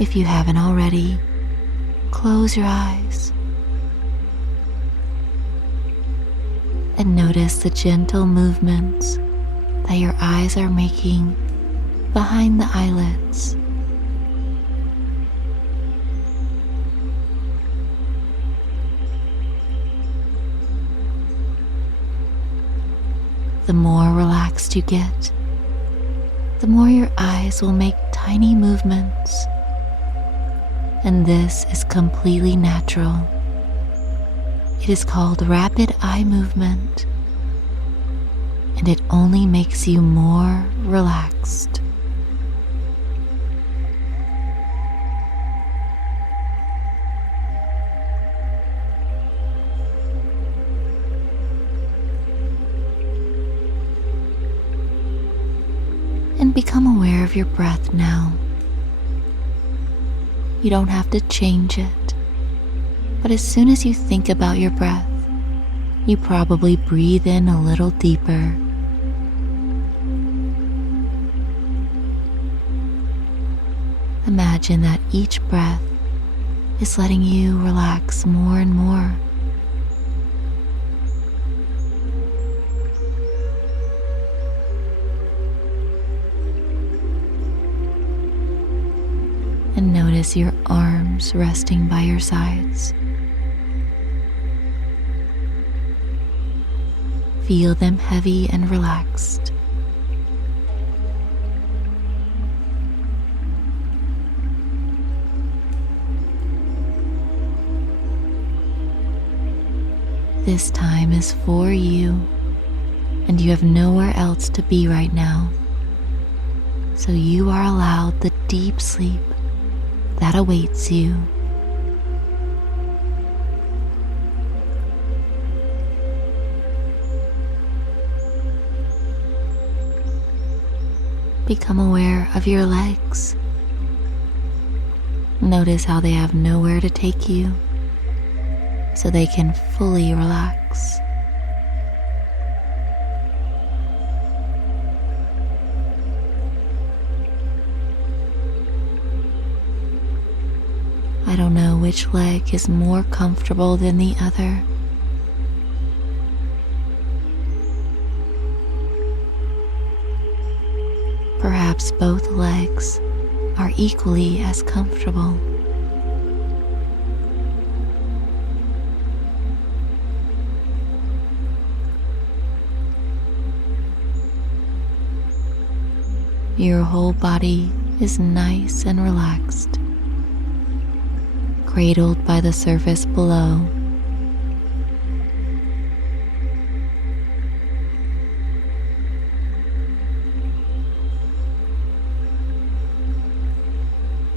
If you haven't already, close your eyes and notice the gentle movements that your eyes are making behind the eyelids. The more relaxed you get, the more your eyes will make tiny movements. And this is completely natural. It is called rapid eye movement, and it only makes you more relaxed. And become aware of your breath now. You don't have to change it, but as soon as you think about your breath, you probably breathe in a little deeper. Imagine that each breath is letting you relax more and more. And notice your arms resting by your sides. Feel them heavy and relaxed. This time is for you, and you have nowhere else to be right now. So you are allowed the deep sleep that awaits you. Become aware of your legs. Notice how they have nowhere to take you, so they can fully relax. I don't know which leg is more comfortable than the other. Perhaps both legs are equally as comfortable. Your whole body is nice and relaxed, cradled by the surface below.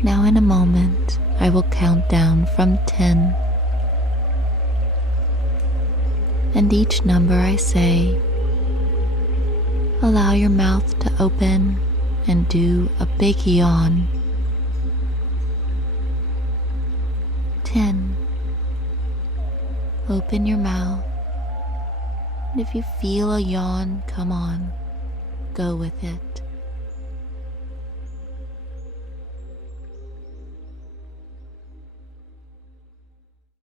Now in a moment, I will count down from 10. And each number I say, allow your mouth to open and do a big yawn. 10. Open your mouth, and if you feel a yawn come on, go with it.